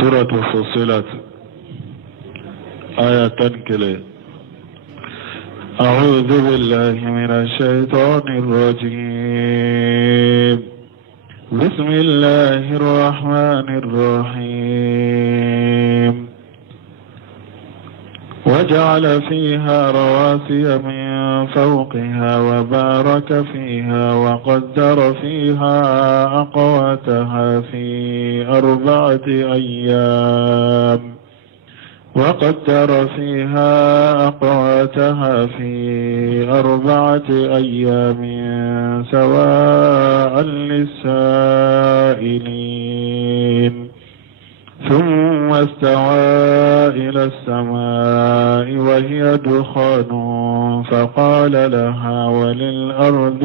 سورة فصلت آية تنكلي. أعوذ بالله من الشيطان الرجيم. بسم الله الرحمن الرحيم. وجعل فيها رواسي من فوقها وبارك فيها وقدر فيها أقواتها في 4 أيام سواء للسائلين. ثم استوى إلى السماء وهي دخان فقال لها وللأرض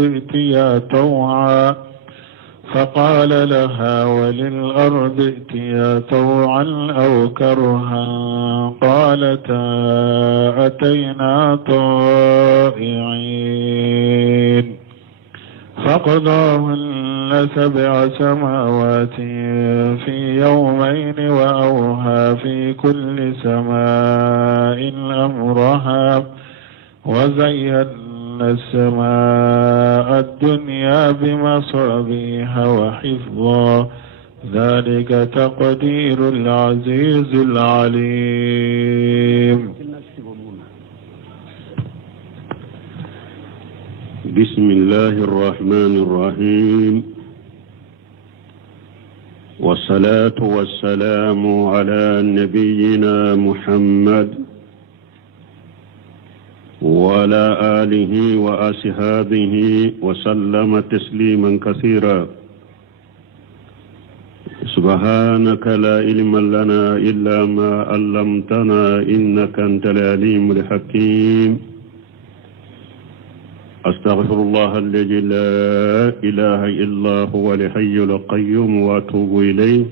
ائتيا طوعا أو كرها قالتا أتينا طائعين. فقضاهن 7 سماوات في يومين وأوحى في كل سماء أمرها وزينا السماء الدنيا بمصابيح وحفظا ذلك تقدير العزيز العليم. بسم الله الرحمن الرحيم. والصلاة والسلام على نبينا محمد وعلى آله وأصحابه وسلم تسليما كثيرا. سبحانك لا علم لنا إلا ما علمتنا إنك أنت العليم الحكيم. أستغفر الله الذي لا إله إلا هو الحي القيوم وأتوب إليه.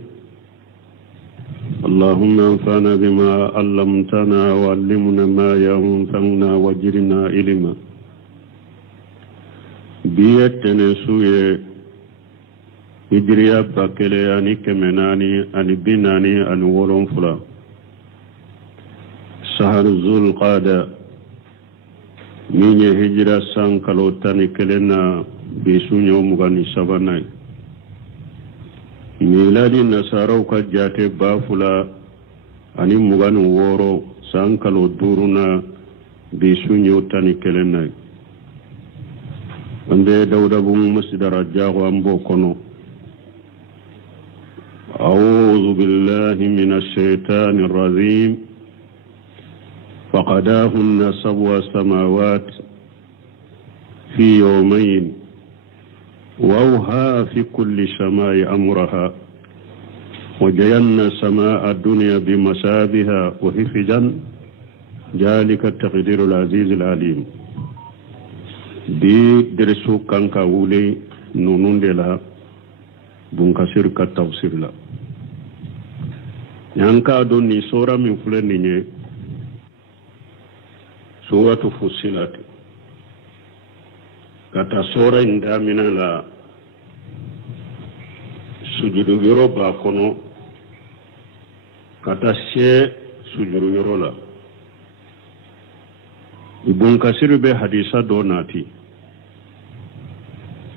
اللهم انفعنا بما علمتنا وعلمنا ما ينفعنا وزدنا علما. بيتنا سوية هجريا باكلي أني كمناني أني بناني أني ولون فلا سهر ذو القعدة minye hijira san kalo tani kelena bisunyo mugani sabanai. Miladi nasarau ka jate bafula ani mugani woro san kalo duruna bisunyo tani kelena. Ande Dauda bun masjidara jago ambo kono. A'udhu billahi minash shaitanir rajim. فقداهن 7 سماوات في يومين وأوحى في كل سماء أمرها وجينا سماء الدنيا بمسابها وحفظا ذلك التقدير العزيز العليم. بدرسو كان كاولي نونون دلا بنكسر كتفسير لا يانكا دوني سورة من فلنيني سورة فصلت kata sura indamina la sujudu yoro ba kono kata she sujudu yoro la ibn kasir be hadisa donati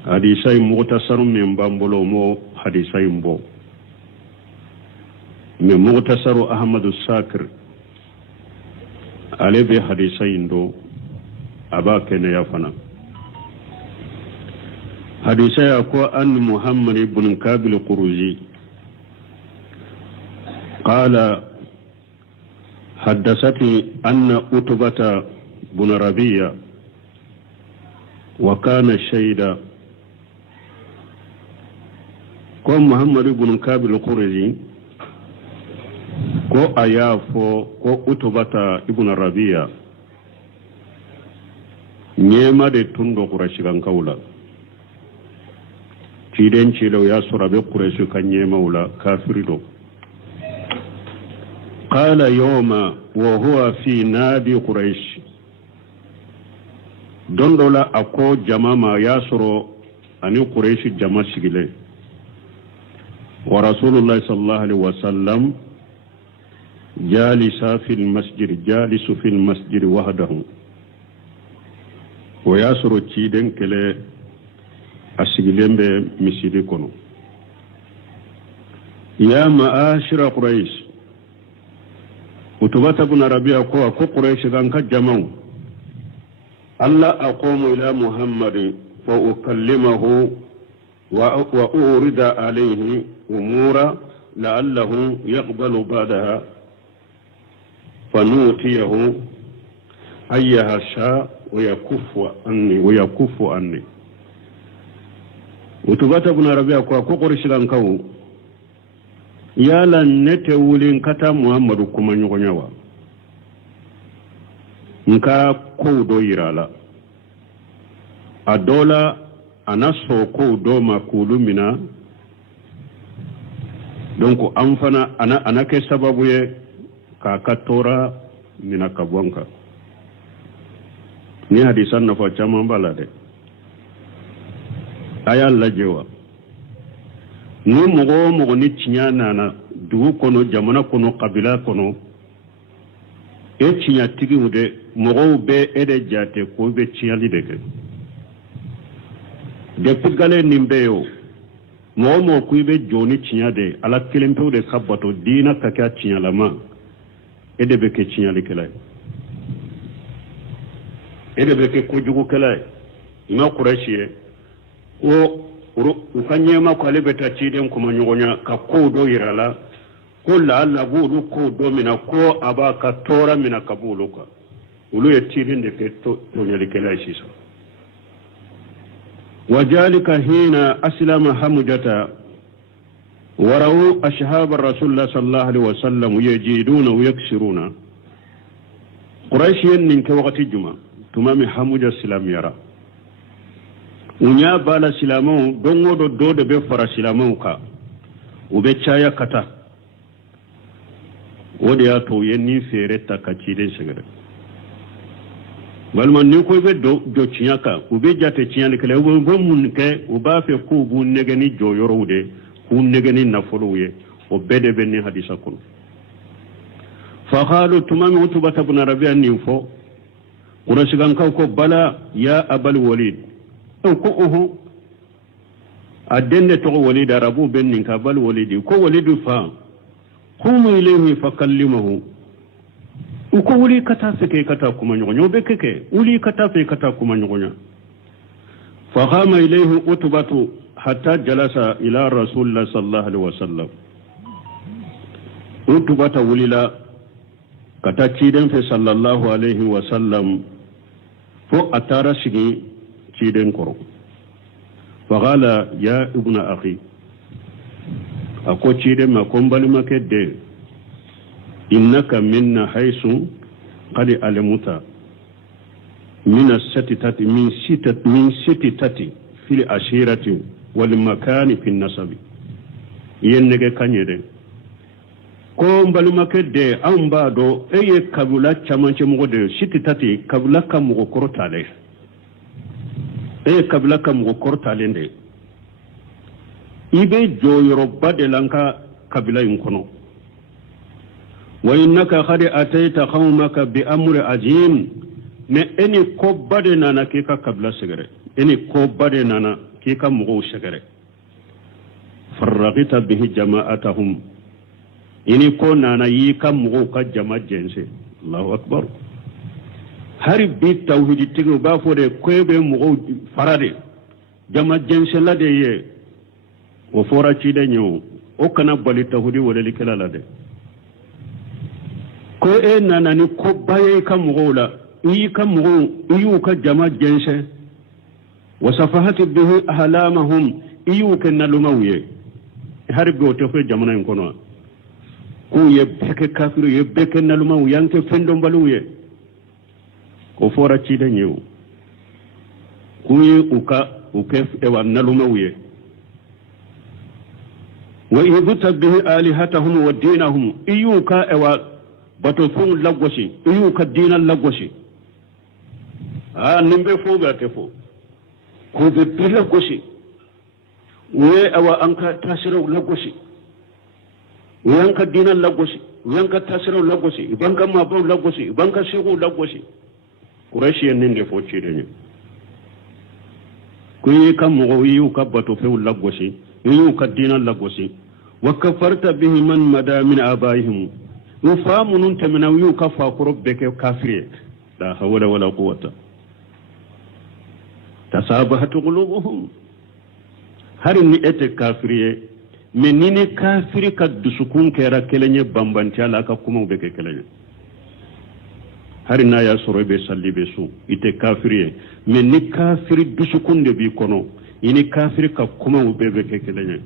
hadisa mukhtasar min bambolo mo hadisa imbo min mukhtasar ahmad as-sakir ale be hadisa indo aba kene yafana hadisa yako an muhammad ibn kabil quruzi qala حدثتني أن أتبة بن ربيع وكان الشهيدا كون محمد بن كابل القرزي كو أيافو كو أتبة بن ربيع نيما دي تندو قرشي كان كولا تيدين تيلو ياسر أبي قرشي كان نيما ولا كافر دو قال يوم وهو في نادي قريش دندولا أكو جماما ياسرو أني قريش جما سيجلي ورسول الله صلى الله عليه وسلم جالس في المسجد وحده وياسر تشيدن كلا أسجلين بمسجد كنو يا معاشر قريش وتبت بن ربيع كو قريش ذنك جمعوا ألا أقوم إلى محمد فأكلمه وأورد عليه أمورا لعله يقبل بعدها فنوتيه أيها شاء ويكف عني وتبت بن ربيع كو قريش ذنكو yala nete wulin kata muhammadu kuma nyogonyawa nka ko do yirala adola anaso ko do makulu mina donc amfana ana ke sababu ye ka katora mina kabwanka ni hadisan na fa chama balade aya lajewa ni mogo ni tinya nana dugu kono jamana kono kabila kono e tinya tigi mude mogo be ede jate ko be tinya lideke de pugale nimbeyo mo ku be joni tinya de ala kelempe de sabato dina kaka tinya lama ede be ke tinya likela ede be ke ko jugu kala ina qurashiye o ukanyema kwa lebeta chiden kuma nyogonya ka ko do yirala ko la alla bulu ko do mina ko abaka tora mina kabuluka ulu yetidin de to nyalikela shisa wajalika hina aslama hamujata warau ashhab rasulullah sallallahu alaihi wasallam yajiduna wa yaksiruna quraishiyan nin ka wakati juma tumami hamuja islam yara unya bala silamau dongo do de be fara silamau ka ube chaya kata wodi ya to yenni fere takaci de segere walma ni ko be do chinyaka ube jate chinyani kale bo mun ke uba fe ku bu negani joyorowde ku negani nafoluye o bede be ni hadisa kun fa qalu tumami utubata ibn rabi'a ninfo qurashigan ko bala ya abal walid ko adenne to walid arabu bennin ka bal walidi ko walidu fa qumu ilayhi fakallimahu ko wuli kata seke kata kuma nyonyo be keke wuli kata fe kata kuma nyonya fa qama ilayhi utbatu hatta jalasa ila rasulillah sallallahu alaihi wasallam utbata wulila kata ciden fe sallallahu alaihi wasallam fo atara sigi ciden koro faqala ya ibna akhi ako ciden ma kombali makedde innaka minna haysu qad alamuta min as-satitati min sitati fil ashirati wal makani fi nasabi yennege kanyede ko mbalu makedde amba do eye kabula chamanche mugode sititati kabula kam ko kortale kabila kam go kortalende ibe joyoro bade lanka kabila inkono wa innaka qad ataita qaumaka bi amri ajim me eni ko bade nana ke ka kabila segere eni ko bade nana ke ka mugo segere farraqita bihi jama'atahum ini ko nana yi ka mugo ka jama jense Allahu akbar hari bi tawhidi tigo ba fode koybe mo farade jama jensela de ye o fora ci de nyu o kana bali tawhidi wala likala la de ko e nana ni ko baye kam gola yi kam go yu ka jama jense wa safahati bihi ahlamahum yu kana lumawiye hari go to ko jamana en kono ko ye beke kafiru ye beke nalumawu yanke fendo baluye ko fora ci de ñew kuyi uke ewa nalumawiye wa ibta bihi alihatahum wa dinahum iyuka ewa bato fun lagoshi iyuka dinan lagoshi nimbe fo ga tefo ko be lagoshi we ewa anka tasiru lagoshi uyanka dina lagosi uyanka tasira lagosi ibanka mabo lagosi ibanka sigu lagosi Quraishi nende fo chidenya kuyi kam mo yu kabato fe lagosi yu ka dina lagosi wa kafarta bihi man mada min abaihim yufamunun tamina yu kafa beke kafire la hawla wala quwwata tasabahat qulubuhum har ni ete kafiriye mais ni ne kafiri ka dusukun kera kelenye bambanti ala ka kuma beke kelenye har na ya soro be salli be su ite kafiriye mais ni kafiri dusukun de bi kono ini kafiri ka kuma beke kelenye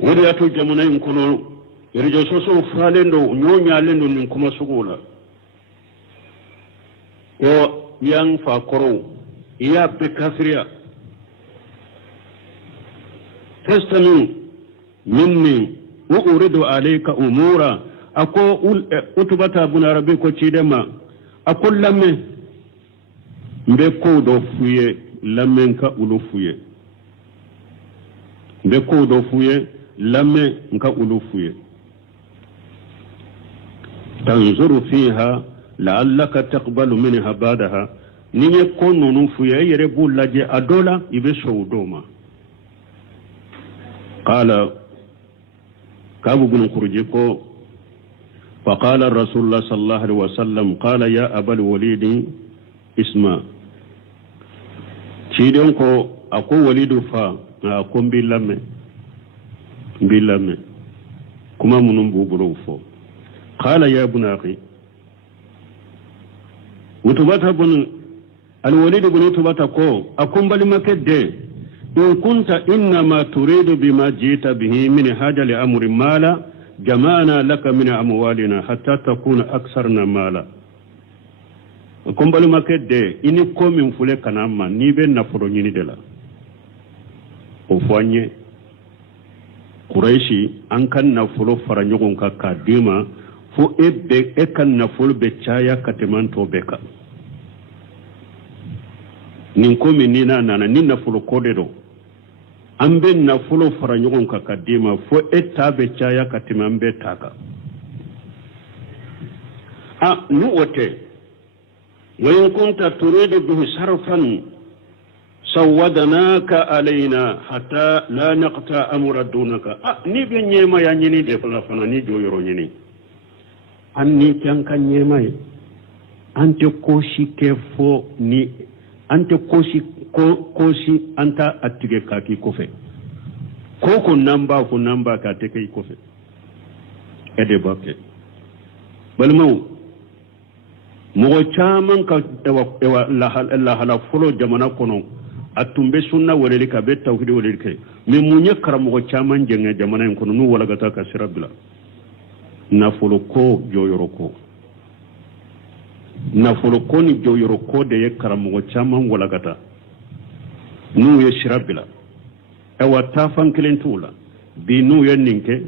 wodi ato jamana in kono rejo soso falendo nyonya lendo nin kuma sugula yo yang fa koro iya be kafiriya تستمع مني وأريد عليك أمورا أقول أتبتا بنا ربك وشيدما أقول لمن بكو دوفوية لمن كأولوفوية بكو دوفوية لمن كأولوفوية تنظر فيها لعلك تقبل منها بعدها نيجي كون نوفوية يربو لجي أدولا يبسو دوما قال كابو بن خرجكو فقال الرسول الله صلى الله عليه وسلم قال يا أبا الوليد اسمع تيدونكو أكو وليد فا أكو بلامي كما منبو بروفو قال يا ابن أخي وتباتا بن الوليد بن تباتا كو أكو بلمكد إن كنت إنما تريد بما جئت به من حاجة لأمر مالا جمعنا لك من أموالنا حتى تكون أكثرنا مالا كم بالما كده إني كم من فلك نعم نيبن نفروني دلا وفاني قريشي أنكن نفرو فرنيون كقديما فو إكن نفرو بتشايا كتمان توبكا ninkomi nina nana ni nafolo kodero ambe nafolo fara nyogon ka kadima fo etabe chaya katima ambe taka nu wote wa in kunta turidu bihi sarfan sawadanaka alaina hatta la naqta amra dunaka ni be nyema ya nyini de fana ni joyoro nyini anni tanka nyema ante koshi kefo ni ante koshi anta atige kaki kofe ko namba ka teke kofe ede bakke balmau mo chaman ka ewa la hala folo jamana kono atumbe sunna wala ka be tawhid wala ke me munye karamo chaman jenga jamana kono nu wala gata ka sirabla na folo ko joyoro ko nafolo ko ni joyoro ko de ye karamogo caman walagata nu ye sirabila ewa tafan kelen tula bi nu ye ninke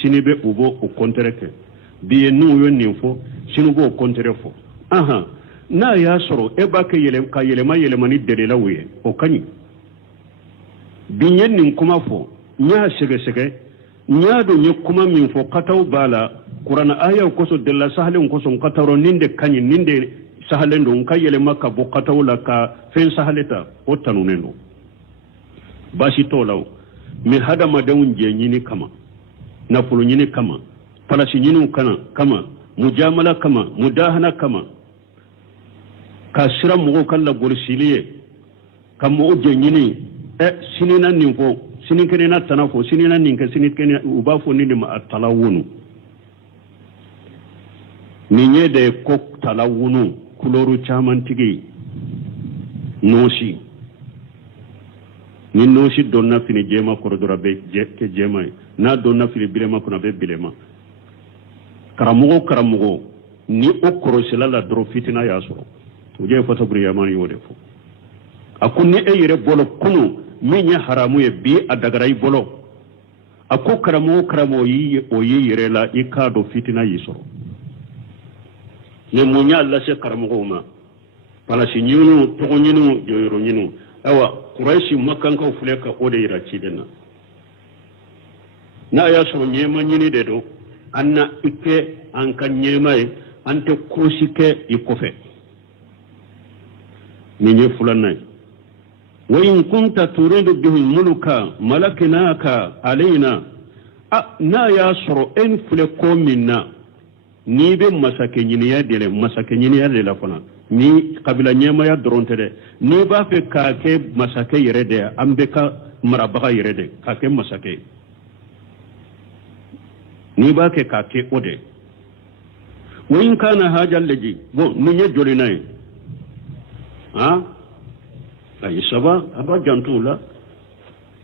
sinibe ubo o kontere ke bi ye nu ye ninfo sinubo o kontere fo aha na ya soro e ba ke yelema ni delela wuye o kanyi bi nyen nin kuma fo nya sege nya do nye kuma min fo kataw bala Qur'an aya ko so della sahalen ko so kataro ninde kanyi ninde sahalen do kayele makka bo katawla ka fen sahaleta o tanunendo bashi tolaw mi hada madawun je nyini kama na pulu nyini kama palashi nyini kama mujamala kama mudahana kama kasira mugo kala gorsiliye kamo je nyini sinina ninfo sinikene na tanafo sinina ninka sinikene ubafo ninde ma atalawunu ninye de ko talawunu kuloru chaman tigi noshi ni noshi donna fini jema korodora be ke jema na donna fini bilema kuna be bilema karamugo ni o korosela la dro fitina yaso uje foto briyamani yode fo akunni e yere bolo kunu minya haramu ye bi adagarai bolo ako karamo yi o yere la ikado fitina yiso ne munya Allah se karamogo ma pala si nyunu to nyunu joyro nyunu awa quraishi makkan ko fuleka ode ira cidena na ya so nyema nyini de do anna ike an kan nyema e ante kosike ikofe ni nye fulanai wa in kunta turidu bihi muluka malakinaka alaina na ya soro en fule ko minna ni be masake nyini ya dele masake nyini ya dele fana ni kabila nyema ya doronte de ni ba fe ka ke masake yere de ambe ka marabaga yere de ka ke masake ni ba ke ka ke ode wa in kana hajal laji bon ni nye joli nay ay saba aba jantula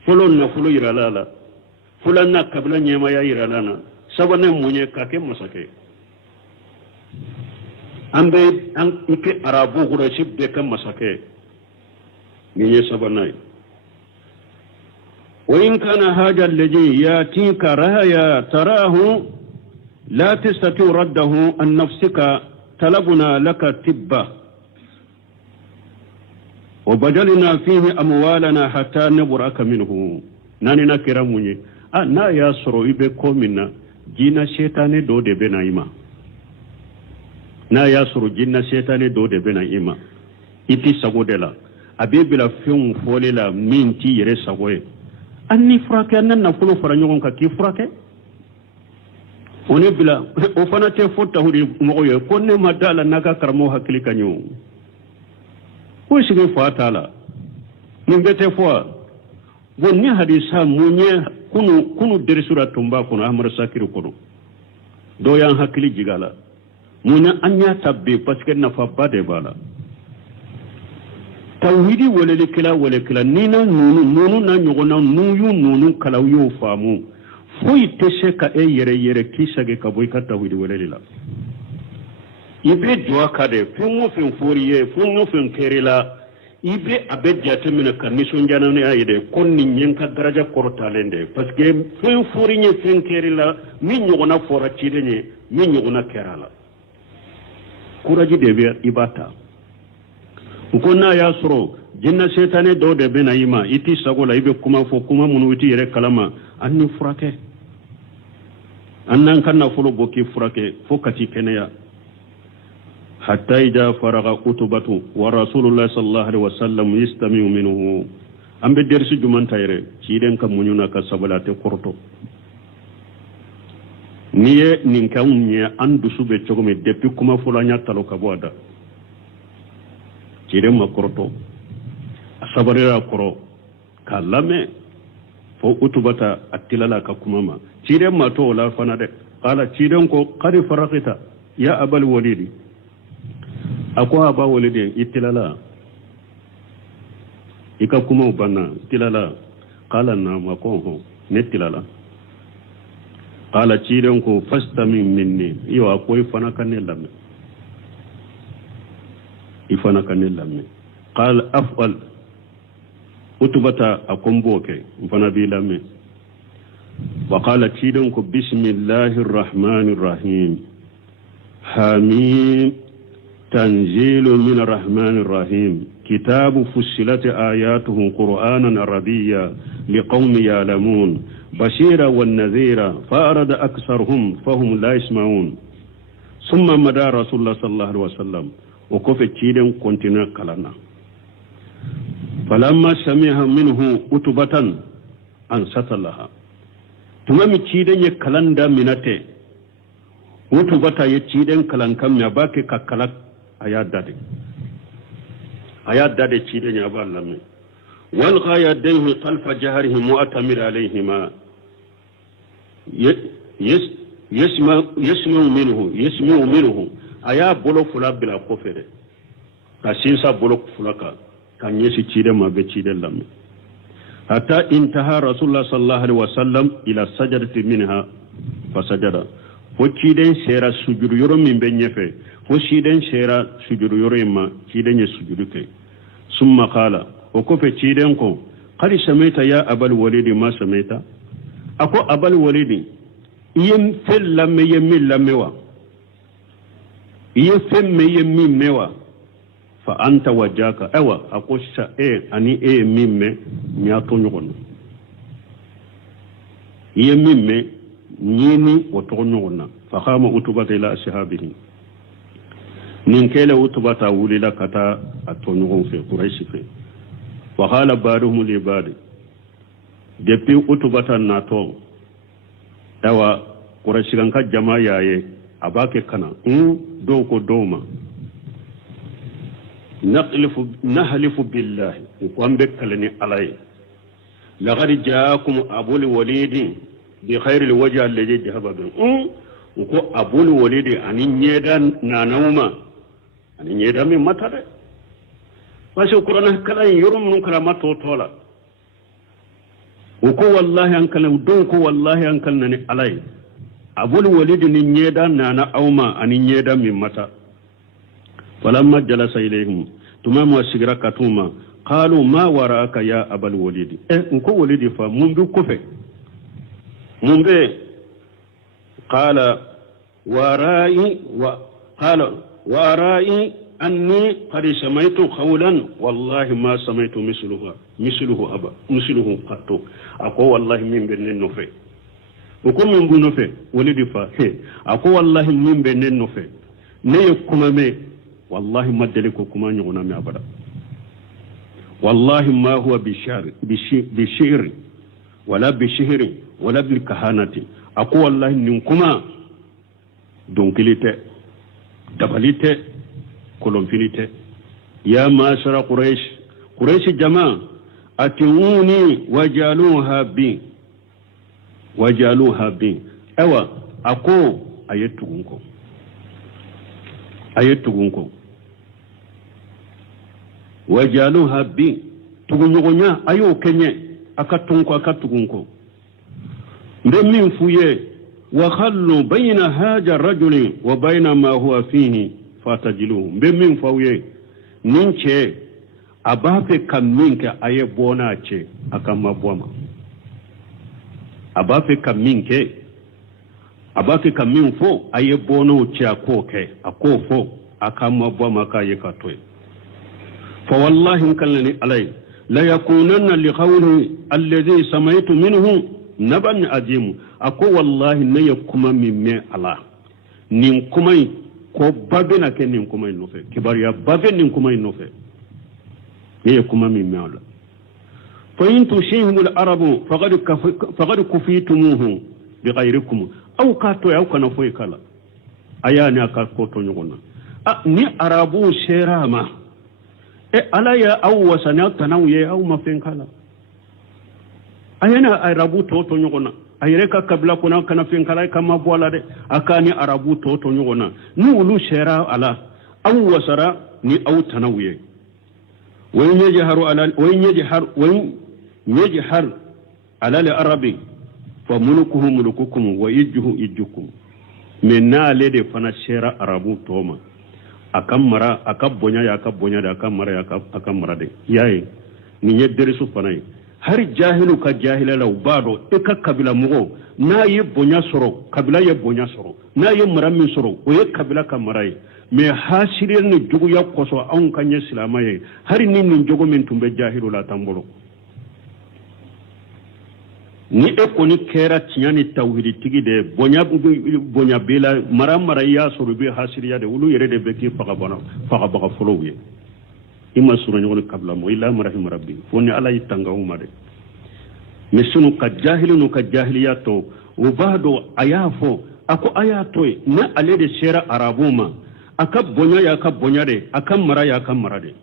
fulon na fulo yirala la fulan na kabila nyema ya yirala na saba ne munye ka ke masake ambe an ike arabu gura shibbe kan masake ni ye sabanai wa in kana haja alladhi yatika raya tarahu la tastati raddahu an nafsika talabuna laka tibba wa badalna fihi amwalana hatta nabraka minhu nani na kiramunye na ya soro ibe komina jina shetane do de benaima na ya suru jinna shetane do de bena ima iti sago de la abibila fiun fole la minti yere sago e anni frake nan na fulo fara nyogon ka ki frake oni bila o fana te fotta hudi mo ye konne madala naga karmo hakili kanyo ko shige fatala min bete fo wonni hadisa munye kunu derisura tumba kono amara sakiru kono do yan hakili jigala muna anya tabbe parce que na fa bade bala tawhidi wala kila nina nunu na nyogona nuyu nunu kala yo famu foi tesheka e yere kisage ka boy ka tawhidi wala la ibe doa kade fumu fen foriye fumu fen kerila ibe abedjate mina kanison janane ayde konni nyenka daraja kortalende parce que fen foriye fen kerila mi nyogona fora chidenye mi nyogona kerala kuraji de ibata ukonna ya soro jinna setane do de benayima iti sagola ibe kuma fo kuma munu iti yere kalama anni furake annan kanna folo boki furake fo kati kenaya hatta ida faraga utubatu wa rasulullah sallallahu alaihi wasallam yastami'u minhu ambe dersi jumanta yere ciden kam munyuna ka sabalate korto niye ninkaunye andu sube chogome depuis kuma fulanya talo kabwada cire makorto asabarira koro kalame fo utubata atilala ka kumama cire mato la fana de qala cire ko qari faraqita ya abal walidi akwa aba walidi itilala ika kuma bana tilala qala na makonho netilala qala ciren ko fastami minni yo akoy fana kanne lamme ifana kanne lamme qala afal utubata akomboke fana bi lamme wa qala ciren ko bismillahir rahmanir rahim hamim tanzilu min arrahmanir rahim kitabu fussilat ayatuhu qur'anan arabiyya liqaumin ya'lamun بشيرا والنذيرا فأراد أكثرهم فهم لا يسمعون ثم مدى رسول الله صلى الله عليه وسلم وكفت تشيدن كونتينا كلانا فلما سمعها منه أتبة أنصت لها تمام تشيدن يكلان دا منته أتبة يتشيدن كلان كم يباكي ككلاك آيات دادي تشيدن يبال لمن والغى يديه خلف جهره مؤتمر عليهما يسمع منه أيا بلو فلا بلا كفر كسيسا بلو فلاكا كان يسي تشيد ما بتشيد لم حتى انتهى رسول الله صلى الله عليه وسلم إلى السجدة منها فسجد فشيدن سيرا سجود يرو من بنيفه فشيدن سيرا سجود يرو ما شيدن يسجد كي ثم قال وكفى تشيدن كو قد سميت يا أبا الوليد ما سميت أكو أبا الوليد يمثل لم يميل لم يوا يفهم يمين موا فأنت وجاك أوا أكو شاء أني ميم مياتون يغن يمم نيني وتغنونا فقام أتبت إلى أصحابه ننكيل أتبت أولي لكتا أتغنون في قريش في وقال بعضهم لبعض depuis utubata nato ewa qurashigan ka jama yaye abake kana do ko doma nahlifu billahi ko ambe kalani alay laqad jaakum abul walid bi khairil wajh alladhi jahaba bi ko abul walid ani nyedan nanawma ani nyedan mi matade wasu qur'an kala yorum nun kala mato tola ko wallahi an kala don ko wallahi an kala ni alai abul walid ni nyeda nana auma ani nyeda min mata falamma jalasa ilayhim tumamu asigra katuma qalu ma waraka ya abul walid ko walid fa mun bi kofe mun be qala warai wa qala warai أني قد سميت قولا والله ما سميت مثله قط أقول والله من بين النفع وكم من بين النفع ولدي فا أقول والله من بين النفع نيكم مي والله ما دلكم يغنى مي أبدا والله ما هو بشعر ولا بشهر ولا بالكهانة أقول والله نكما دونكليته دبليته كولومفيليته يا معشر قريش جماعة أتوني وجعلوها بي أوا أكو أيتكونكم وجعلوها بي تغنغنيا أيو كنيا أكتكونكم رمين فويه وخلوا بين هذا الرجل وبين ما هو فيه fatajilu mbe min fawye nin ce abafe kaminke aye bona ce akama bwama abafe kamin fo aye bona ce akoke akofo akama bwama kaye katoy fa wallahi kallani alay la yakunanna li qawli alladhi samaytu minhu naban azimu ako wallahi ne yakuma mimme ala nin kumai ko babe na ken nin kuma inofe kibariya babe nin kuma inofe ne kuma min mala fa in tushihum al arabu faqad kufitumuhu bi ghayrikum aw ka to ya kana foy kala ayani aka ko to nyogona ni arabu sherama ala ya aw wasana tanawiye aw mafen kala ayana arabu to nyogona ayireka kabila kuna kana finkala kama bola de akani arabu to nyogona ni ulu shera ala aw wasara ni aw tanawiye wayn yajhar ala al arabi fa mulukuhu mulukukum wa ijjuhu ijjukum menna lede fana shera arabu toma akamara akabbonya ya akabbonya da akamara ya akamara de yayi ni yeddere su fanai har jahilu ka jahila law bado ka kabila mugo na yi bonya soro kabila ye bonya soro na yi maramin soro o ye kabila ka marai me hasiriyar ni jugu ya koso an kanye silamaye har ni jugu min tumbe jahilu la tambolo ni ko ni kera tinyani tawhidi tigi de bonya bela mara ya soro be hasiriya de ulu yere de beki faga baga folowe ima suru nyoni kabla mo illa marahim rabbi fonni ala yitanga umade misunu ka jahilunu ka jahiliyato ubado ayafo ako ayato na alede shera arabuma aka bonya de aka mara de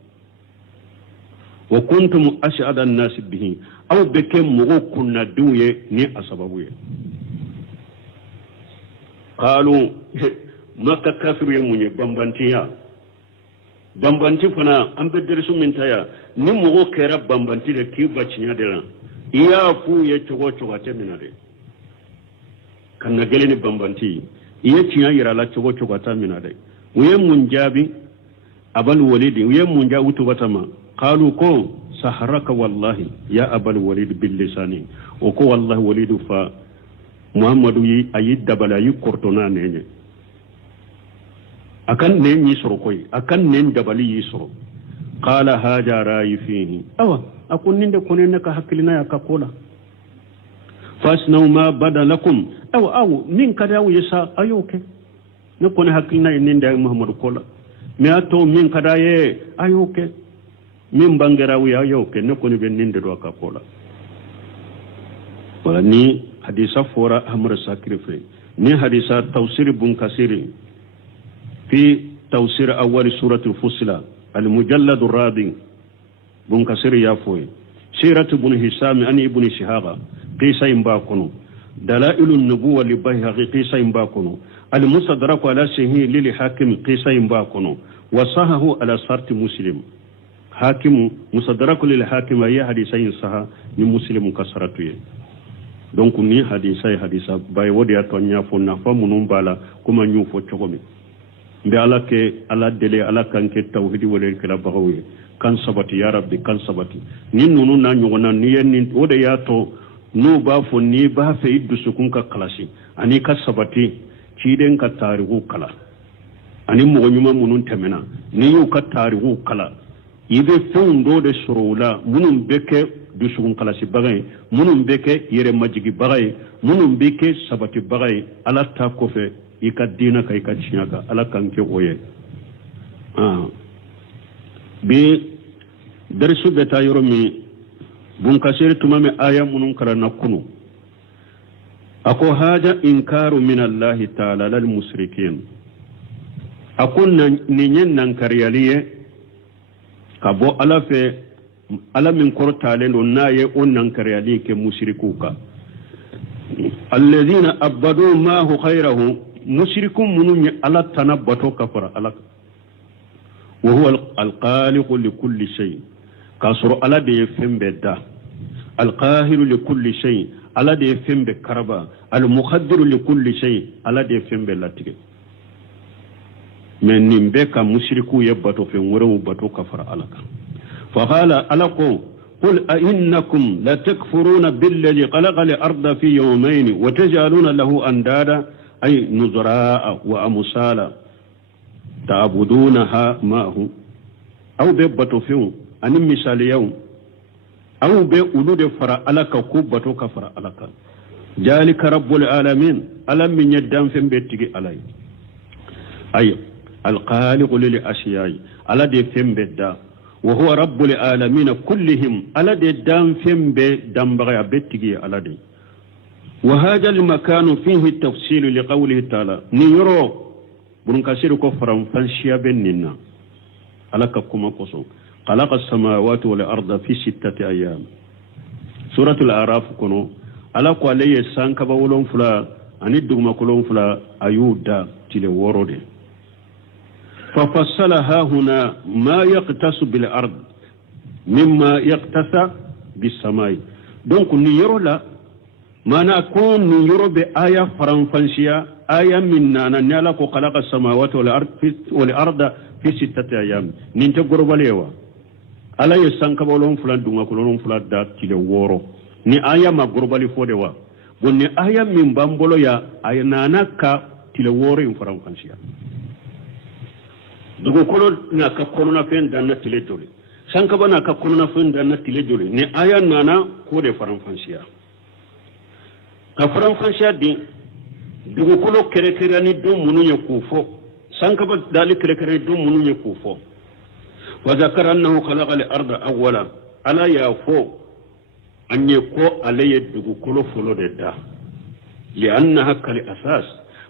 wa kuntum ashada an-nas bihi aw bekem mugo kunna duye ni asababuye qalu makka kafiru munye bambanti fana an beddere su mintaya ni mugo kera bambanti de kiba cinya de la iya fu ye chogo temina de kan na geleni bambanti iya cinya yira la chogo tamina de uye munjabi abal walidi uye munja utu batama qalu ko saharaka wallahi ya abal walid bil lisani o ko wallahi walidu fa muhammadu yi ayid dabala yi kortona nenye akan nen yi soro koy akan nen dabali yi soro qala haja rayi fihi awa akun ninde konen ka hakilina ya ka kola fasnaw ma bada lakum aw min kada yasa ayoke ne ko ne hakilna ninde Muhammadu kola mi ato min kada ye ayoke min bangera wi ayoke ne ko ne be ninde do ka kola wala ni hadisa fora amr sacrifice ni hadisa tawsir bun kasiri fi tawsir awwal surati al-fusla al-mujallad ar-rabi bun kasiri ya foye سيرة ابن هشام أن ابن شهاب قيسا ينباكنو دلائل النبوة لبيهقي قيسا ينباكنو المستدرك على شهي للحاكم قيسا ينباكنو وصحه على صارت مسلم حاكم مستدرك للحاكم أي حديثين صحا من مسلم كسرته donc ni hadisa bay wodi atonya fo na fa munum bala kuma nyu fo chogomi mbe alake ala dele ala kanke tawhidi wala kala bagawi kan sabati ya rabbi kan sabati nin nunu na nyogona ni yen wode ya to no ba fo ni ba fe iddu sukun ka kalasi ani ka sabati ciden ka tarihu kala ani mo nyuma munun temena ni yu ka tarihu kala ibe fundo de surula munun beke du sukun kalasi bagay munun beke yere majigi bagay munun beke sabati bagay ala ta ko fe ika dina ka ika chinyaka ala kanke oye bi darsu beta yoromi bun kasir tumame aya munun kala nakunu ako haja inkaru min Allah ta'ala lil musrikin akunna ninyen nan kariyaliye kabo ala fe ala min kortale no naye onnan kariyali ke musrikuka alladhina abadu ma hu khayrahu musrikum munun ala tanabbato kafara ala wa huwa al-khaliq li kulli shay kasuru ala de fembe da al-qahir li kulli shay ala de fembe karaba al-muqaddir li kulli shay ala de fembe latige men nimbe ka mushriku yabato fe woro bato kafara alaka fa qala alaqu qul a innakum la takfuruna billadhi khalaqa al-ardha fi yawmayn wa taj'aluna lahu andada ay nuzraa wa amsala ta'budunaha ma'hu aw be bato fe ani misali yaw aw be ulude fara alaka ko bato kafara alaka jalika rabbul alamin alam min yaddam fe betigi alay ay الخالق للأشياء على دي فم بدا وهو رب العالمين كلهم على دي دام فم بدام بغي بتجي على دي وهذا المكان فيه التفصيل لقوله تعالى نيرو برنكسير كفرم فانشيا بننا على كما قصو خلق السماوات والأرض في 6 أيام سورة الأعراف كنو على قولي سانك بولون فلا أن الدغم كلون فلا أيودا تلي ورودي ففصلها هنا ما يقتص بالأرض مما يقتص بالسماء donc نيرو لا ما نكون نيرو بآية فرنفانشيا آية مننا نالا خلق السماوات والأرض في 6 أيام نينتا غورباليوا ala ye sanka bolon fulan dunga kolon fulan da tile woro ni aya ma globali fodewa bonni aya min bambolo ya ay nanaka tile woro in franfansia dugo kolon na ka kolona fen dan na tile jole sanka bana ka kolona fen dan na tile jole ni aya nana ko de franfansia ka franfansia di dugo kolo kere kere ni dum munu ye kufo sanka ba dali kere kere dum munu ye kufo وذكر أنه خلق الأرض أولا ألا يفو أن يكو علي الدقو كله فلو دا لأنها كالأساس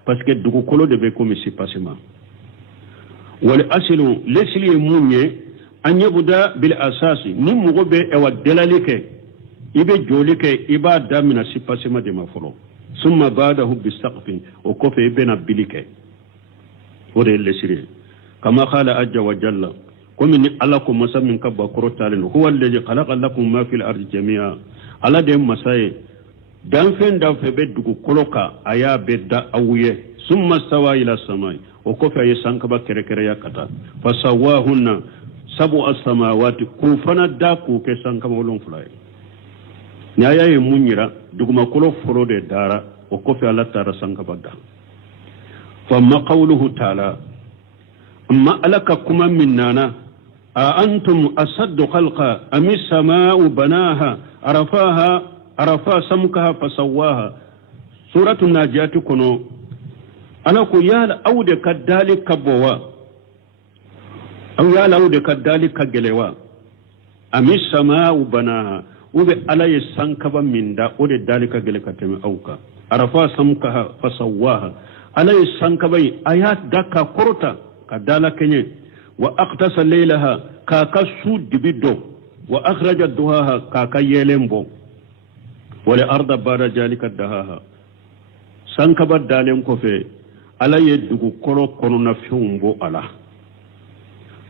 باسكو الدقو كله دي بيكو ميسي باسما والأصل لسلي موني أن يبدأ بالأساس نمو بي أو الدلالك إبي جولك إبا دا من السيباسما دي مفلو ثم بعده بالسقف وكوفي بنا بلك وري لسلي كما قال عز وجل كمن ألاكم مسمين كبا كروتالين هو الذي خلق لكم ما في الأرض جميعا على دم مساي دانفين دافع بدو كلوكا أيا بدا أويه ثم استوى إلى السماء وكفى يسانكبا كركريا كتا فسواهن 7 السماوات كوفنا داكو كسانكبا ولون فلاي نيايا يمونيرا دوغما كلو فرو دي دارا وكفى الله تارا سانكبا دا فما قوله تعالى أما ألك كما مننا أأنتم أصد خلقا أم السماء بناها رفاها arafa samkaha fasawaha suratu najiyati kono ala ko yala awde kaddali kabowa aw yala awde kaddali kagelewa ami sama'u banaha ube ala ye sankaba minda ode dalika gele kateme awka arafa samkaha fasawaha ala ye sankaba ayat daka korota kadala kenye wa aqtasa laylaha kaka sudbido wa akhraja duhaha kaka yelembo wala arda bada jalika dahaha sankaba dalen ko fe ala ye dugu kolo kono na fiumbo ala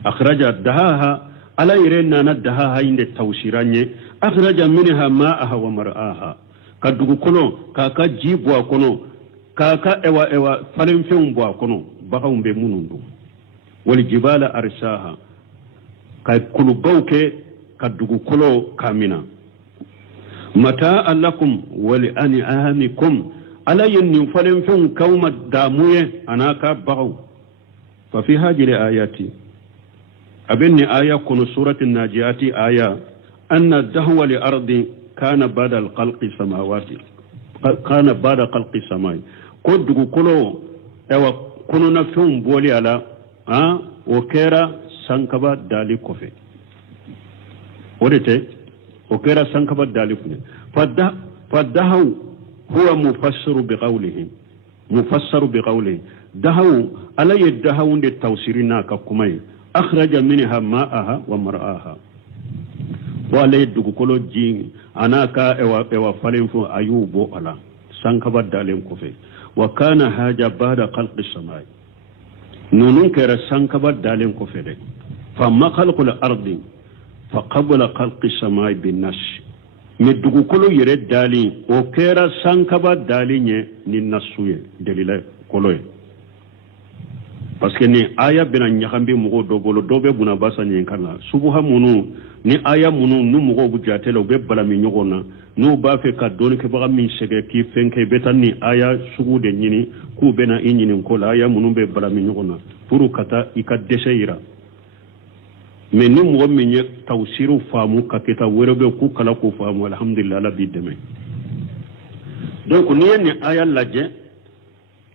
akhraja dahaha ala yirena na dahaha inde tawsiranye akhraja minha ma'aha wa mar'aha kadugu kono kaka jibwa kono kaka ewa falen fiumbo kono bakawumbe munundu wal jibala arsaha kay kulubawke kadugu kolo kamina mata allakum wali an'amikum ala yin falen fin kauma damuye anaka bagaw fa fi hadhihi ayati abinni aya kun suratin najiyati aya anna dahwa li ardi kana bada al khalqi samawati kana bada khalqi samai ko dugu kolo ewa kuno na fin boli ala o kera sankaba dali kofe odete o kera sankaba dali kune fadahu huwa mufassiru biqawlihi dahaw ala yadahaw de tawsirina ka kumay akhraja minha ma'aha wa mar'aha wala yaddu kolo jing anaka ewa falen fu ayubo ala sankaba dalen kofe wa kana haja ba'da khalqi samai nunun kera sankaba dalen kofe de fa ma khalqul ardi fa qabla khalqi samai bin nash me dugu kolo yere dali o kera sankaba dali nye ni nasuye delila kolo ye parce que ni aya bena nyakambi mugo dogolo dobe buna basa nyenkana subuha munu ni aya munu nu mugo bu jatelo be bala mi nyogona nu ba fe ka doni ke baga min sege ki fenke betan ni aya sugu de nyini ku bena inyini ko la aya munu be bala mi nyogona puru kata ika deseira mais ni mo mi nye tawsiru famu kaketa werebe ku kala ko famu alhamdulillah la bi deme donc ni ni aya laje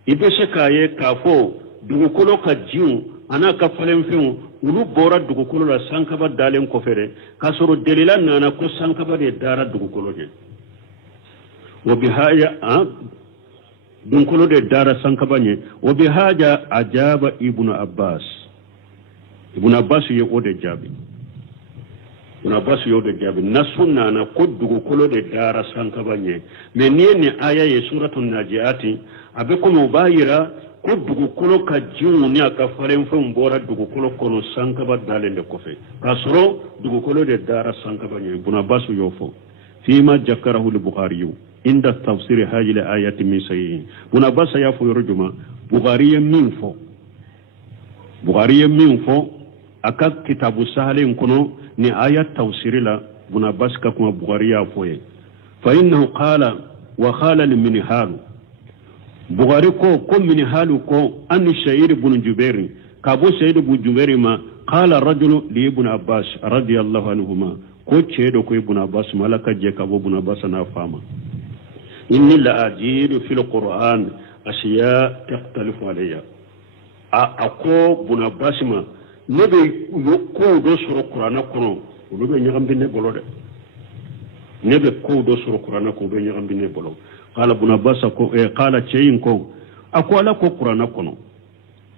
ibe se kaye kafo dugu kolo ka jiu ana ka falen fiu ulu bora dugu kolo la sankaba dalen ko fere kasoro delila nana ko sankaba de dara dugu kolo je wa bihaya dugu kolo de dara sankaba nye wa bihaja ajaba ibnu abbas ye ode jabi ibn abbas ye ode jabi nasunna na ko dugu kolo de dara sankaba nye me ni aya ye suratul najiati abe ko mo bayira ko dugu kolo ka jiwu ni aka faren fon bora dugu kolo kono sankaba dalen de kofe kasoro dugu kolo de dara sankaba nye ibn abbas yofo fima jakarahu al-bukhari inda tafsir hadhihi al-ayati min sayyi ibn abbas ya fo yorjuma bukhari min fo aka kitabu sahalin kono ni ayat tafsirila ibn abbas ka kuma bukhari ya fo ye fa innahu qala wa khala al-minhal bukhari ko minhalu ko an shayr ibn jubair ka bo shayr ibn jubair ma qala rajulu li ibn abbas radiyallahu anhuma ko cedo ko ibn abbas malaka je ka bo ibn abbas na fama inni la ajidu fil qur'an ashiya taqtalifu alayya ako ibn abbas ma nebe ko do sura qur'ana kono do be nyam binne bolo de nebe ko do sura qur'ana ko be nyam binne bolo qala ibn abbas ko qala cheyin ko akwala ko qur'ana kono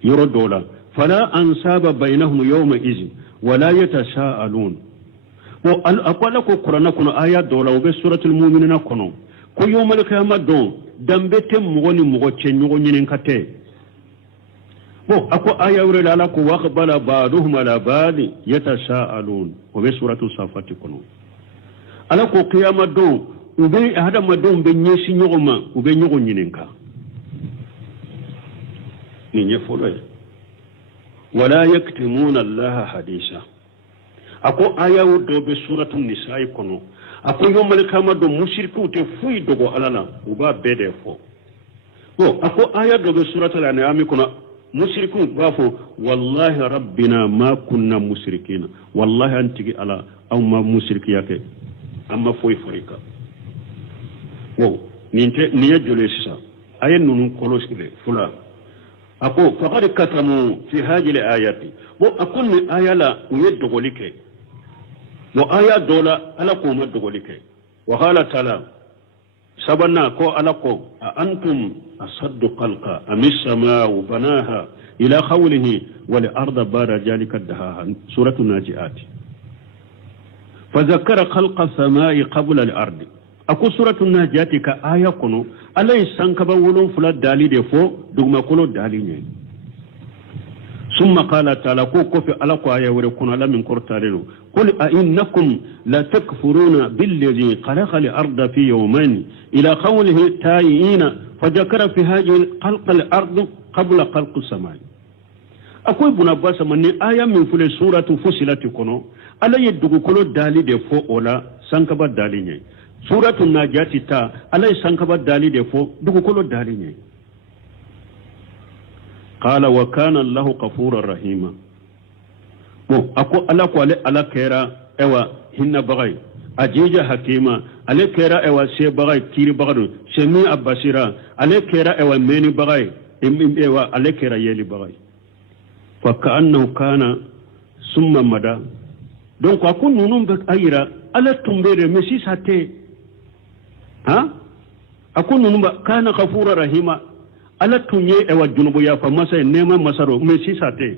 yoro dola fala ansaba bainahum yawma izi wala yatashaalun ko akwala ko qur'ana kono aya dola be suratul mu'minina kono ko yawmal qiyamah don dambe tem mogoni mogo cenyo nyinin kate bo ako aya wure la ko waqbala ba'duhum ala ba'd yatashaalun ko be suratul safat kono ala ko qiyamah don ube hada madon be nyesi nyogoma ube nyogo nyininka ni nyefolo wala yaktimuna allaha hadisa ako aya wodo be suratul nisa kono ako yomal kama do mushriku te fuy dogo alala uba bede fo bo ako aya do be suratul an'am kono mushriku bafo wallahi rabbina ma kunna mushrikina wallahi antigi ala aw ma mushriki yake amma foy forika wo niye jole sisa ayen nunu kolosile fula ako faqad katamu fi hadhihi al-ayati bo akun ayala uye dogolike bo aya dola ala ko ma dogolike wa qala ta'ala sabanna ko ala ko antum asaddu khalqa am as-samaa'u banaha ila qawlihi wal arda bara jalika dahaha suratu najiat فذكر خلق السماء قبل الأرض أكو سورة الناجات كآية كنو ألا يسانكب ولون فلا دالي دفو دوما كلو دالي ني ثم قال تعالى كوفي على آية وركونا لمن كرتارينو قل أئنكم لا تكفرون بالذي خلق الأرض في يومين إلى قوله تائين فذكر في هذه خلق الأرض قبل خلق السماء أكو ابن عباس من آية من فل سورة فصلت كنو ala ye dugukolo dali de fo ola sankaba dali nye suratu najati ta ala ye sankaba dali de fo dugukolo dali nye qala wa kana Allahu ghafurar rahima bo ako ala ko ala kera ewa hinna bagay ajija hakima ale kera ewa se bagay kiri bagado shemi abasira ale kera ewa meni bagay ewa ale kera yeli bagay fa ka'annahu kana summa mada donc akun nunum be ayira ala tumbere mesi sate ha akun nunum kana ghafura rahima ala tunye ewa junubu ya fa masa nema masaro mesi sate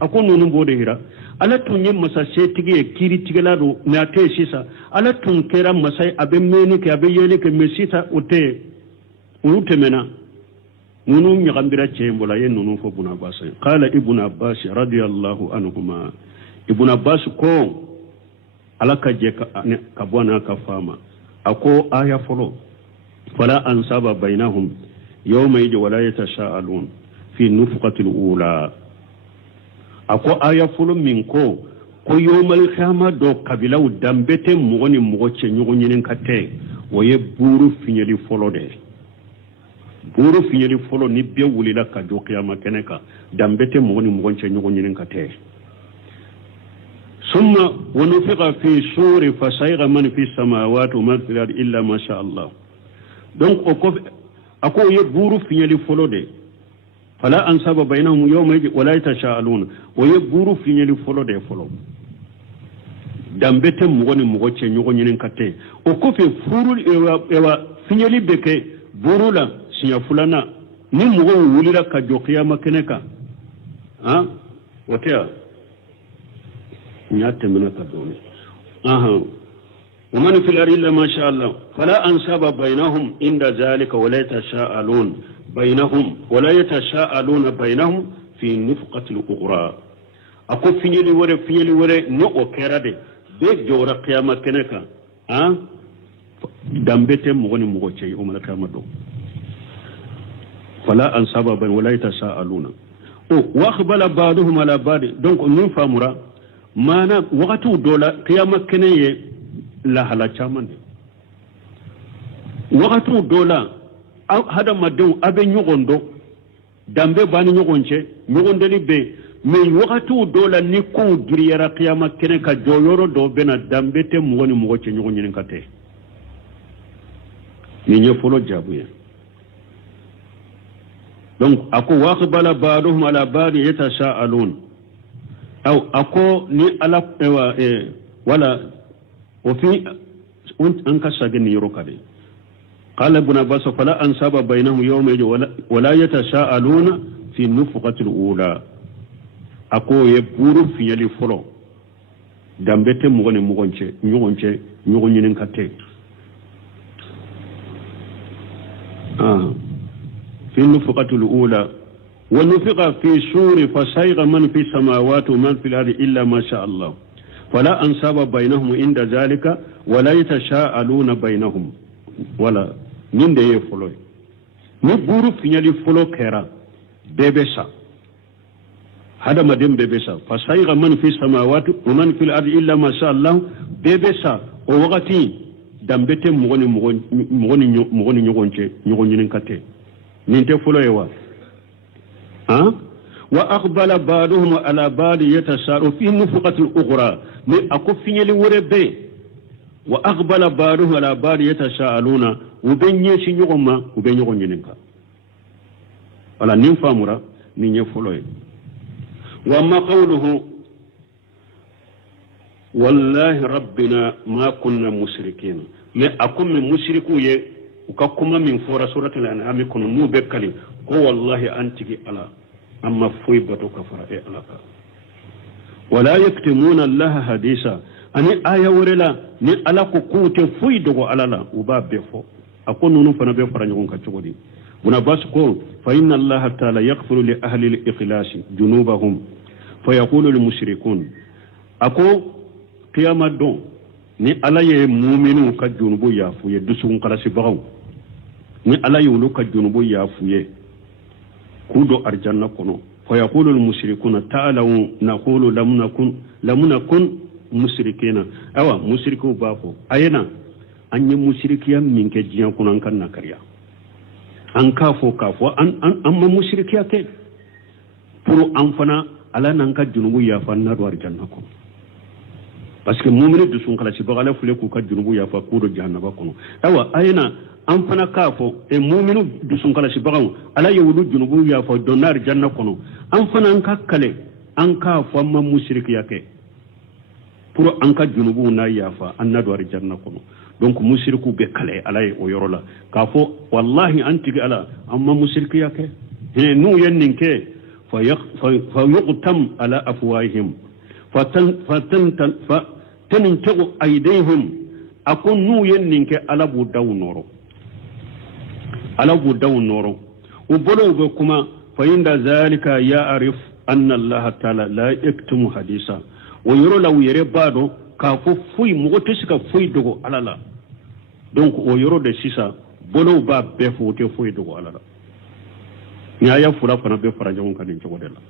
akun nunum bode hira ala tunye masa setige kiri tigelado na te sisa ala tunkera masa abe meni ke abe yele ke mesi ta ote urute mena nunum nyagambira chembola ye nunum fo buna basa qala ibn abbas radiyallahu anhuma ibn abbas ko alaka je ka bwana ka fama ako aya folo fala ansaba bainahum yawma yaj wala yatashaalun fi nufqati al-ula ako aya folo min ko yawmal khama do kabila dambete mugoni mugoche nyugo nyinen kate woye buru finyeli folo de buru finyeli folo ni be wulila ka do qiyama keneka dambete mugoni mugonche nyugo nyinen kate ثم ونفق في سور فسيغ من في السماوات ومن في الأرض إلا ما شاء الله donc أكو يبورو في يلي فلودي فلا أنساب بينهم يوم يجي ولا يتشاءلون ويبورو في يلي فلودي فلو دambete mugoni mugoche nyugo nyinin kate okofe furul ewa finyeli beke burula sinya fulana ni mugo wulira ka jokiya makeneka ha wotea نيات من كدوني ومن في الأرض إلا ما شاء الله فلا أنساب بينهم عند ذلك ولا يتشاءلون بينهم ولا يتشاءلون بينهم في نفقة الأخرى أكو فيني وري نو كيرادي بيك جورا قيامة كنكا دمبته مغني مغوچي أمنا قيامة دو فلا أنساب بين ولا يتشاءلون وأخبل بعضهم على بعض دونك من فامرا mana wakati dola kiyama keneye la halachamande wakati dola hada madon abe nyugondo dambe bani nyugonche nyugondeli be me wakati dola ni ko giriyara kiyama kene ka joyoro do bena dambe te mugoni mugoche nyugonyin kate ni nyefolo jabuye donc ako waqbala ba'dhum ala ba'd yatasha'alun أو أكو ني على ولا وفي أنك سجن يروكدي قال ابن عباس فلا أنساب بينهم يوم يجي ولا يتشاءلون في النفقة الأولى أكو يبورو في يلي فلو دمبته مغني مغني نكتة في النفقة الأولى ونفق في سور فسيغ من في السماوات ومن في الأرض إلا ما شاء الله فلا أنساب بينهم عند ذلك ولا يتشاءلون بينهم ولا من ده يفلوي نبورو في يلي فلو كيرا بيبسا هذا ما دم بيبسا فسيغ من في السماوات ومن في الأرض إلا ما شاء الله بيبسا ووقتي دمبته مغني نيغوني كاتي نينته فلو يوا وأقبل بعضهم على بعض يتساءل في النفقة الأخرى من أكفين لوربي وأقبل بعضهم على بعض يتساءلون ube nyesi nyogoma ube nyogo nyeninka wala nin famura ni nye foloye wa ma qawluhu wallahi rabbina ma kunna mushrikina me akum min mushriku ye uka kuma min fora suratul an'am kun mu be kali ko wallahi antigi ala amma fuy bato kafara e alaka wala yaktumuna allaha hadisa ani aya worela ni ala ko kute fuy dogo alala uba be fo akon nunu fana be fara nyon ka cogodi muna bas ko fa inna allaha ta'ala yaghfiru li ahli al-ikhlas junubahum fa yaqulu lil mushrikun ako qiyamah don ni ala ye mu'minu ka junubu yafu ye dusun kalasi bagaw ni ala ye wulu ka junubu yafu ye kudo arjanna kono fa yaqulu al mushrikuna ta'alu naqulu lam nakun mushrikina awa mushriku bafo ayena anye mushrikiya min ke jiyan kunan kan na kariya an kafo an amma mushrikiya ke pour an fana ala nan ka junubu yafa na do arjanna kono parce que mu'minu dusun kala ci bagala fule ku ka junubu yafa kudo jahannaba kono awa ayena an fana kafo e mu'minu dusun kala ci bagaw ala yewulu junubu yafa do nar janna kono an fana an ka kale an kafo amma mushrikiya ke pour an ka junubu na yafa an na do arjanna kono donc mushriku be kale ala e o yorola kafo wallahi antigi ala amma mushrikiya ke he nu yenninke fa yuqtam ala afwahihim فتنتغ أيديهم أكون نو ينك على بودو نورو وبلو بكما فإن ذلك يعرف أن الله تعالى لا يكتم حديثا ويرو لو يربادو كافو فوي مغتسك فوي دوغو على لا دونك ويرو دي سيسا بلو با بفوتي فوي دوغو على لا نيايا فلا فنا بفرا جون كدين جوغو دلا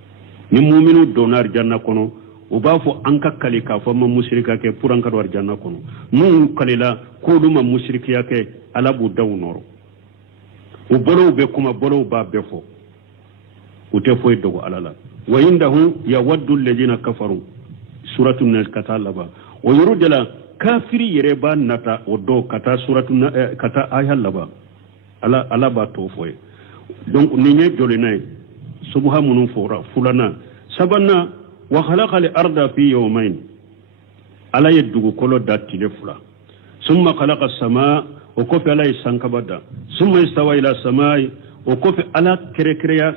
ni mu'minu donar janna kono ubafo anka kali ka fa man mushrika ke puran ka war janna kono nun kalila ko dum mushriki yake ala bu daw noro u bolo be kuma bolo ba be fo u te fo dogo alala wa indahu yawaddu alladhina kafaru suratu nas katalaba wa yurjala kafiri yere ba nata o do kata suratu kata ayalla ala ba to fo donc ni ne jole nay subha munun fora fulana sabanna wa khalaqa al-arda fi yawmayn ala yaddugu kolo datti le fula summa khalaqa as-samaa wa kofi ala sankabada summa istawa ila samai wa kofi ala kirekreya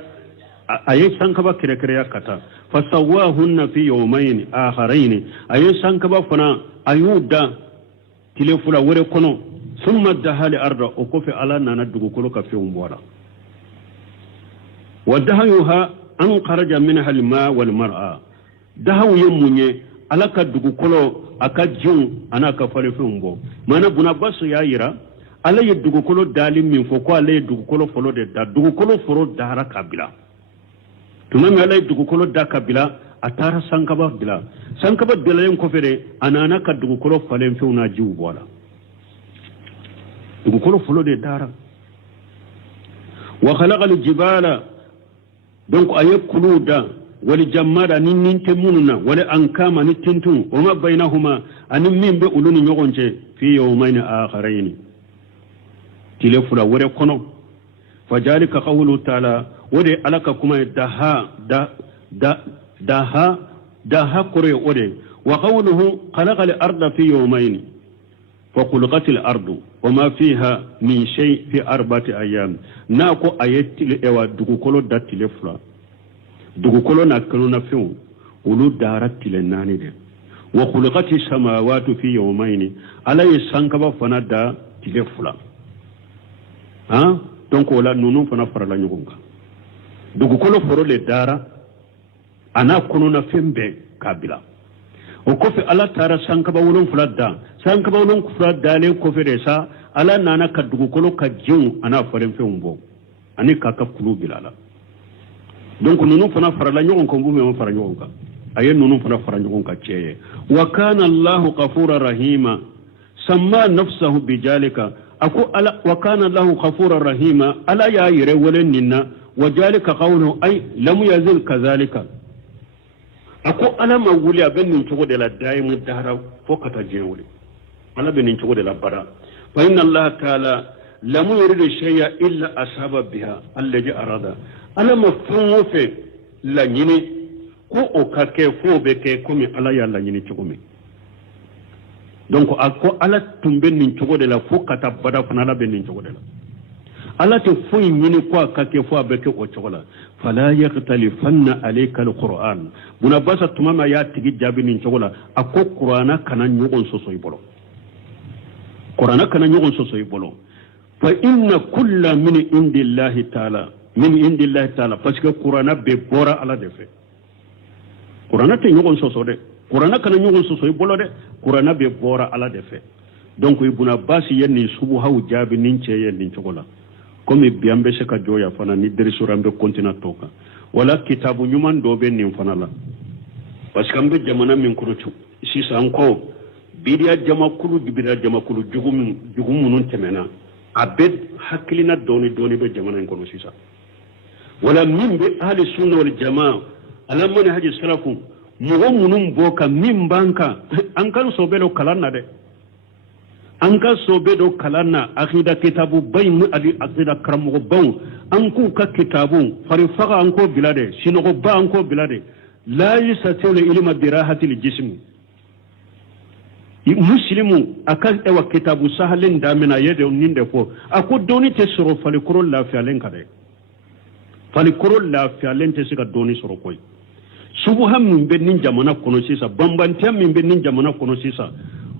ayi sankaba kirekreya kata fasawahunna fi yawmayn akharayn ayi sankaba fana ayuda tile fula wore kono summa dahali arda wa kofi ala nana dugu kolo ka fi umbwala ودهيها أن خرج منها الماء والمرأة دهو يموني ألاك دغوكولو أكا جون أنا كفالي فيمبو مانا بنا باس يايرا ألا يدغوكولو دالي من فوقو ألا يدغوكولو فلو دا دغوكولو فرو دارا كابلا تمام ألا يدغوكولو دا كابلا أتارا سانكبا بلا يوم كفري أنا كدغوكولو فالين فيونا جيو بوالا دغوكولو فلو دارا وخلق الجبال donc aye kuluda wali jammada nin ninte mununa wali ankama ni tintun wama bainahuma anin min be uluni nyogonje fi yawmayn akharayn tile fula wore kono fajalika qawlu ta'ala wode alaka kuma daha kore wode wa qawluhu khalaqa al-arda fi yawmayn فخلقت الأرض وما فيها من شيء في 4 أيام ناكو آيات إيوا دغوكولو دات لفلا دغوكولو ناكلو نفيو ولو دارت لناني دي وخلقت السماوات في يومين على يسانكبا فنا دا تلفلا ها دونك ولا نونو فنا فرلا نيغونغا دغوكولو فرو لي دارا انا كونو نفيمبي كابلا o kofi ala tara sankaba wolon fulada sankaba wolon fulada le kofi resa ala nana kadugo kolo kajun ana faren fembo ani kaka kulu bilala donc nunu fana farala nyogon ko bume on fara nyogon ka ayen nunu fana fara nyogon ka ceye wa kana allah ghafurur rahima samma nafsuhu bijalika ako ala wa kana allah ghafurur rahima ala ya yire wolen ninna wajalika qawlu ay lam yazil kadhalika ako ala ma wuli aben nin cogo de la daimu dara fokata jewuli ala ben nin cogo de la bara fa inna allah ta'ala لم يرد شيئا إلا أصاب بها الذي أراد أنا مفهوم في لا نيني ko o ka kɛ fo bɛ kɛ komi ala y'a laɲini cogo min donc a ko ala tun bɛ nin cogo de la fo ka taa bada fana ala bɛ nin cogo de la ala tɛ foyi ɲini ko a ka kɛ fo a bɛ kɛ o cogo la fala yaktalifanna alayka alquran buna basa tuma ma y'a tigi jaabi nin cogo la a ko qur'ana kana ɲɔgɔn sɔsɔ i bolo qur'ana kana ɲɔgɔn sɔsɔ i bolo fa inna kulla min indillahi ta'ala parce que qur'ana bɛ bɔra ala de fɛ qur'ana tɛ ɲɔgɔn sɔsɔ dɛ qur'ana kana ɲɔgɔn sɔsɔ i bolo dɛ qur'ana bɛ bɔra ala de fɛ donc ibn abbas ye nin subuhaw jaabi nin cɛ ye nin cogo la comme bi an bɛ se ka jɔya fana ni derisura an bɛ continue to kan wala kitabu ɲuman dɔ bɛ nin fana la parce que an bɛ jamana min kɔnɔ sisan ko bidiya jamakulu jugu minnu tɛmɛna a bɛ hakilina dɔɔni bɛ jamana in kɔnɔ sisan wala min bɛ ahli sunna wal jamaa ala mani haji salafu mɔgɔ minnu bɔ ka min b'an kan an kan so bɛ dɔ kalan na dɛ an ka so bɛ dɔ kalan na akida kitabu bayin mu ali akida karamɔgɔ baw an k'u ka kitabu fari faga an ko bila dɛ sinɔgɔ ba an ko bila dɛ la yasati'u ilma birahati aljism muslimu akan ewa kitabu sahalen damina yede nin de fo ako doni te soro fali koro lafiyalen ka dɛ fali koro lafiyalen te se ka doni soro koy subuha min bɛ nin jamana kɔnɔ sisan banbantiya min bɛ nin jamana kɔnɔ sisan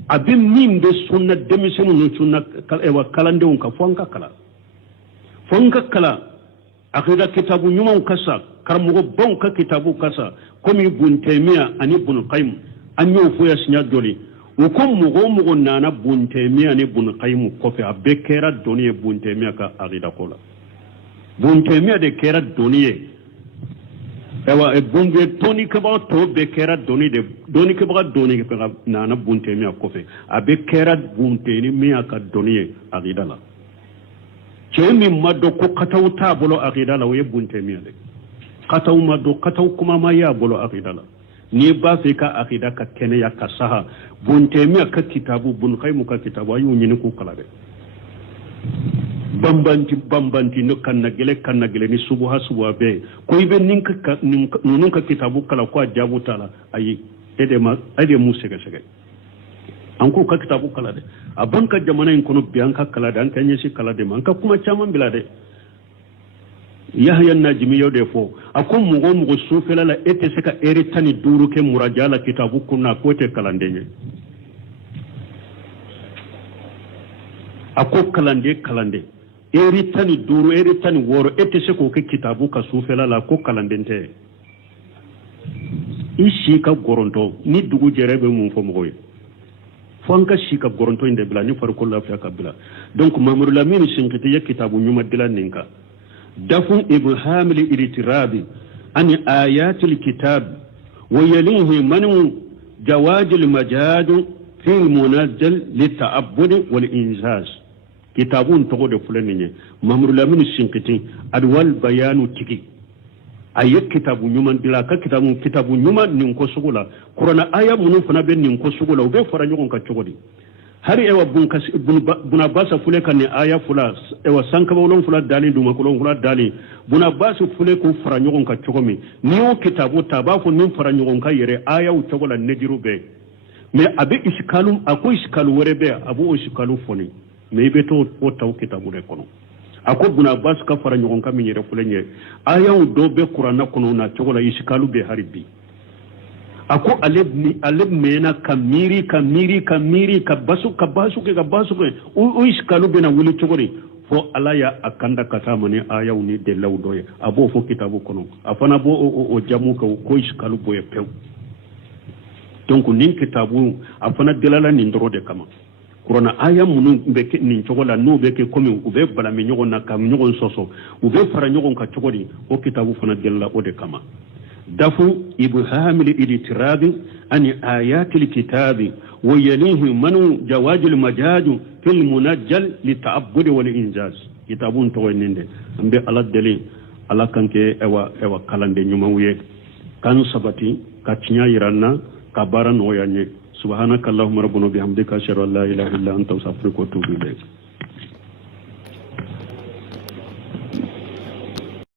a bɛ min bɛ sunna denmisɛnninw ni sunna kalandenw ka fɔ an ka kala akida kitabu ɲumanw ka sa karamɔgɔbaw ka kitabu ka sa komi Ibn Taymiya ani Ibn Qayyim an y'o fɔ ya siɲɛ joli o ko mɔgɔ nana Ibn Taymiya ani Ibn Qayyim kɔfɛ a bɛɛ kɛra dɔnni ye Ibn Taymiya ka akida ko la Ibn Taymiya de kɛra dɔnni ye ewa bunge toni kaba to be kera doni kaba nana bunte mi akofe abe kera bunte ni mi aka doni agida la chemi mado ko kataw ta bolo agida la we bunte mi ale kataw mado kataw kuma ma ya bolo agida la ni ba fe ka agida ka kene ya ka saha bunte mi aka kitabu bun khaymu ka kitabu ayu nyini ku kala de bambanti no kanna gele ni subuha be ko ibe nunun ka kitabu kala ko jabu tala ayi ede mu sege an ko ka kitabu kala de aban ka jamana in kono biyan ka kala de an kan yeshi kala de man ka kuma chaman bila de yahya najmi yode fo akon mugo sufela la ete se ka eritani duru ke murajala kitabu kunna ko te kala ndenye ako kalande eritani duru eritani woro ete se ko ke kitabu ka sufela la ko kalandente ishi ka goronto ni dugu jerebe mun fo mogoy fonka shi ka goronto inde bila ni farko la fa ka bila donc Mamadou Lamine Shinkiti ya kitabu nyuma dila ninka dafu ibham li iltirabi an ayat alkitab wa yalihi man jawaz almajad fi almunazzal lita'abbud wal injaz kitabun togo de fuleninye Mamadou Lamine Shinkiti adwal bayanu tiki ayat kitabu nyuma dila ka kitabu nyuma nin ko sugula qur'ana aya munun fana be nin ko sugula be fara nyugon ka cogodi hari ewa buna basa fule kan ni aya fula ewa sanka bolon fula dali duma kolon fula dali buna basa fule ko fara nyugon ka cogomi ni o kitabu tabafu nin fara nyugon ka yere aya u cogola nejiru be me abe iskalu ako iskalu wore be abu iskalu foni me be to o taw kitabu de kono ako buna basa ka fara nyugon ka mi yere fule nye aya u do be qur'ana kono na cogola iskalu be haribi ako aleb mena kamiri ka basu ke o iskalu bena wuli cogori fo alaya akanda katamani aya uni de lawdoye abo fo kitabu kono afana bo o jamu ko iskalu boye pew donc nin kitabu afana delala nin drode kama kurana aya munu beke nin cogola no beke komi ube bala mi nyogon na kam nyogon soso ube fara nyogon ka cogori o kitabu fana delala o de kama دفو إبهام الإلتراب عن آيات الكتاب ويليه من جواز المجاز في المنجل للتعبد والإنجاز كتابون توينين دي أمبي على الدليل على كانك اوا كالان دي نيوماويه كان سبتي كاتنيا يرانا كبارا نوياني سبحانك اللهم ربنا بحمدك أشهد أن لا إله إلا أنت أستغفرك وأتوب إليك